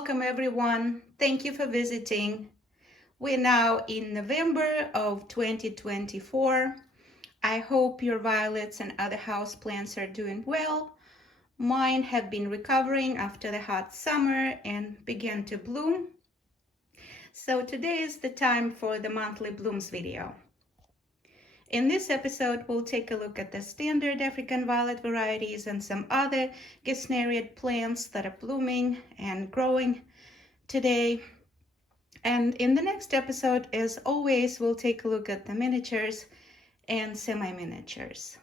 welcome everyone. Thank you for visiting. We're now in November of 2024. I hope your violets and other houseplants are doing well. Mine have been recovering after the hot summer and began to bloom. So today is the time for the monthly blooms video. In this episode, we'll take a look at the standard African violet varieties and some other Gesneriad plants that are blooming and growing today. And in the next episode, as always, we'll take a look at the miniatures and semi-miniatures.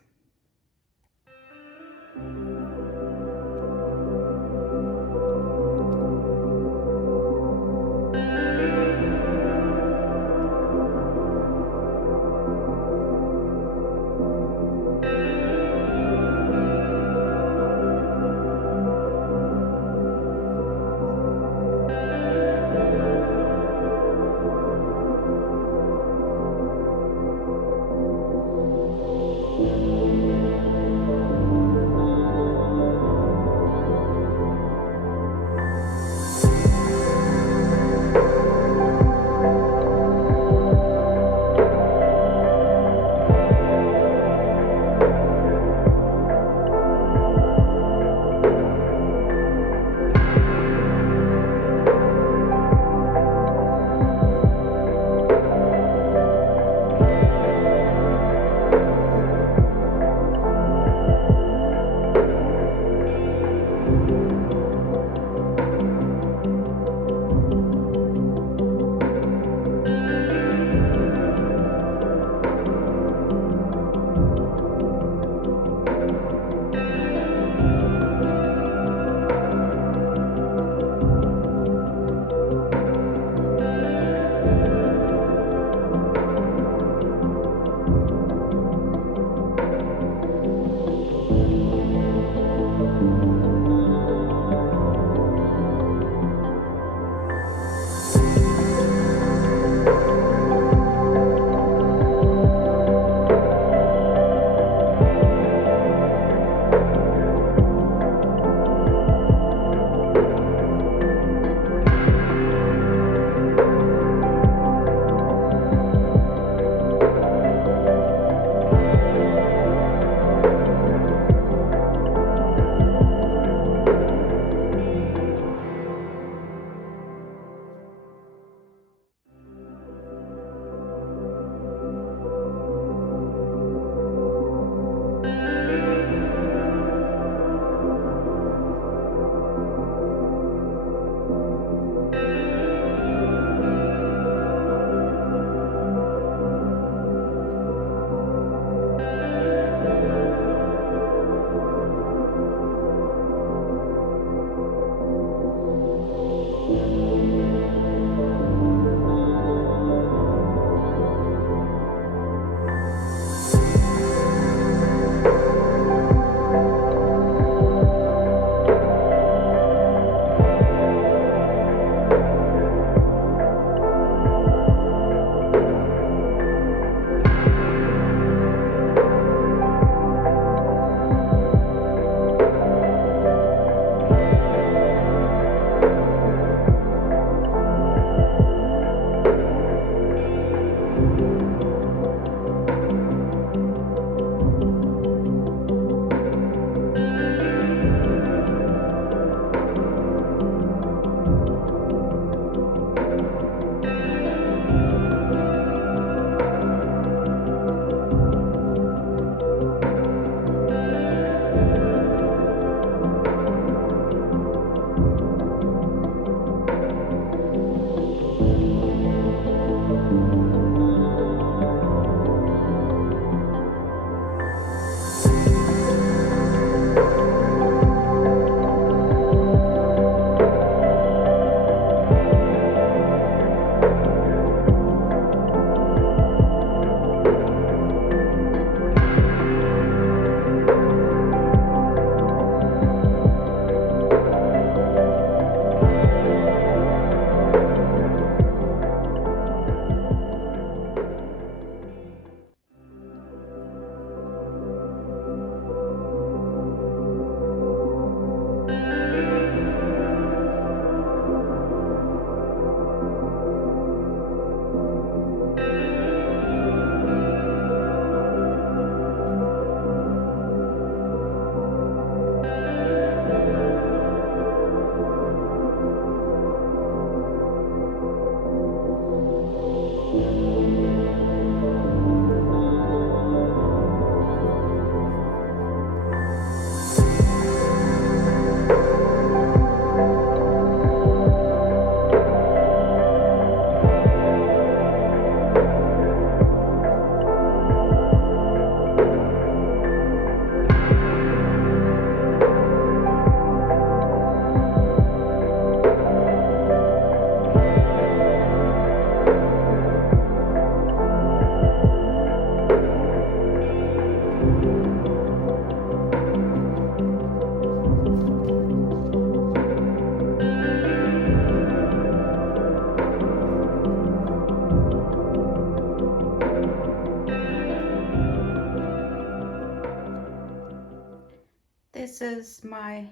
This is my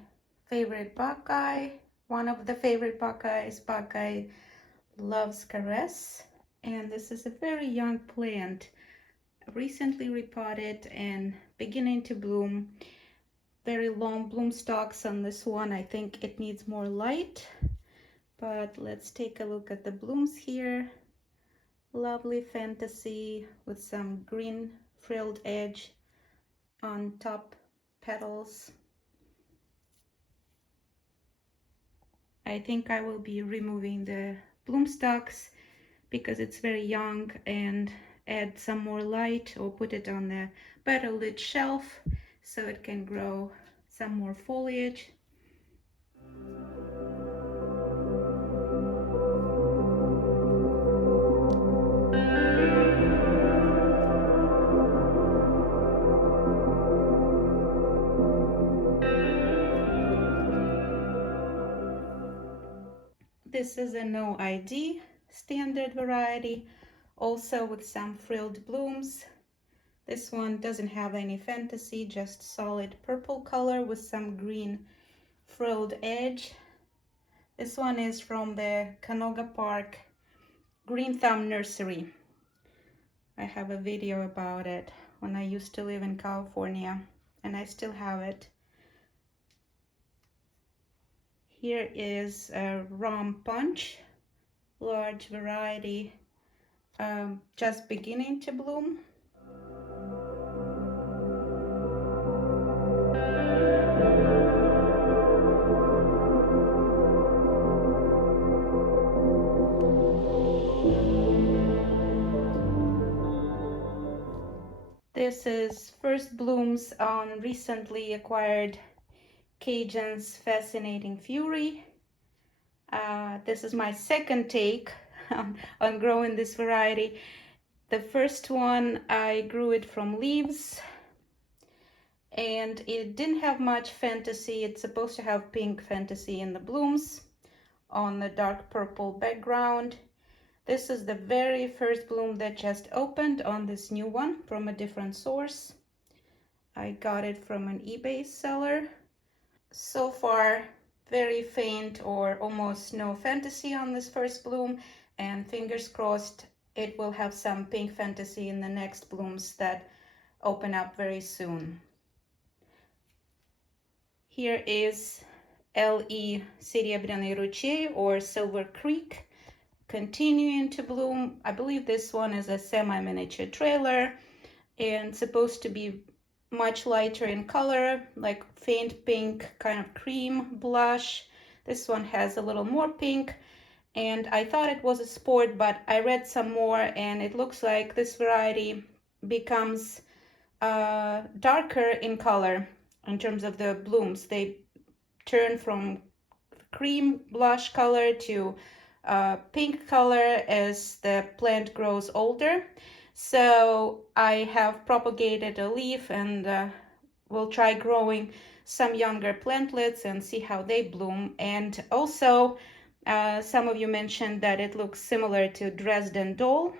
favorite Buckeye. One of the favorite Buckeyes, Buckeye Loves Caress. And this is a very young plant, recently repotted and beginning to bloom. Very long bloom stalks on this one. I think it needs more light, but let's take a look at the blooms here. Lovely fantasy with some green frilled edge on top petals. I think I will be removing the bloom stalks because it's very young, and add some more light or put it on the better lit shelf so it can grow some more foliage. This is a no ID standard variety, also with some frilled blooms. This one doesn't have any fantasy, just solid purple color with some green frilled edge. This one is from the Canoga Park Green Thumb Nursery. I have a video about it when I used to live in California, and I still have it. Here is a Rum Punch, large variety, just beginning to bloom. This is first blooms on recently acquired Cajun's Fascinating Fury. This is my second take on growing this variety. The first one, I grew it from leaves, and it didn't have much fantasy. It's supposed to have pink fantasy in the blooms on the dark purple background. This is the very first bloom that just opened on this new one from a different source. I got it from an eBay seller. So far, very faint or almost no fantasy on this first bloom, and fingers crossed it will have some pink fantasy in the next blooms that open up very soon. Here is LE-Serebrianyi Ruchei, or Silver Creek, continuing to bloom. I believe this one is a semi-miniature trailer and supposed to be much lighter in color, like faint pink, kind of cream blush. This one has a little more pink, and I thought it was a sport, but I read some more and it looks like this variety becomes darker in color in terms of the blooms. They turn from cream blush color to pink color as the plant grows older. So I have propagated a leaf, and we'll try growing some younger plantlets and see how they bloom. And also some of you mentioned that it looks similar to Dresden doll.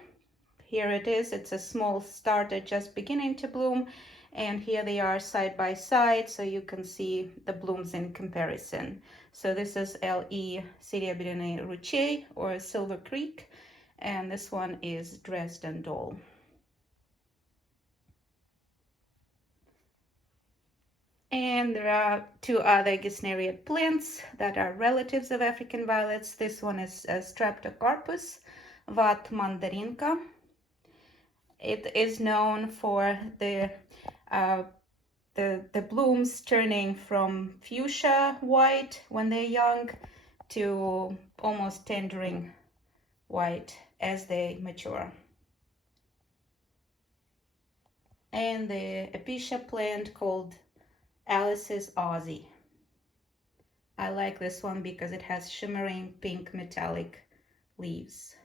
Here it is. It's a small starter just beginning to bloom, and here they are side by side so you can see the blooms in comparison. So this is LE-Serebrianyi Ruchei, or Silver Creek, and this one is Dresden doll. And there are two other Gesneriad plants that are relatives of African violets. This one is Streptocarpus, VaT-Mandarinka. It is known for the blooms turning from fuchsia white when they're young to almost tendering white as they mature. And the Episcia plant called Alice's Aussie. I like this one because it has shimmering pink metallic leaves.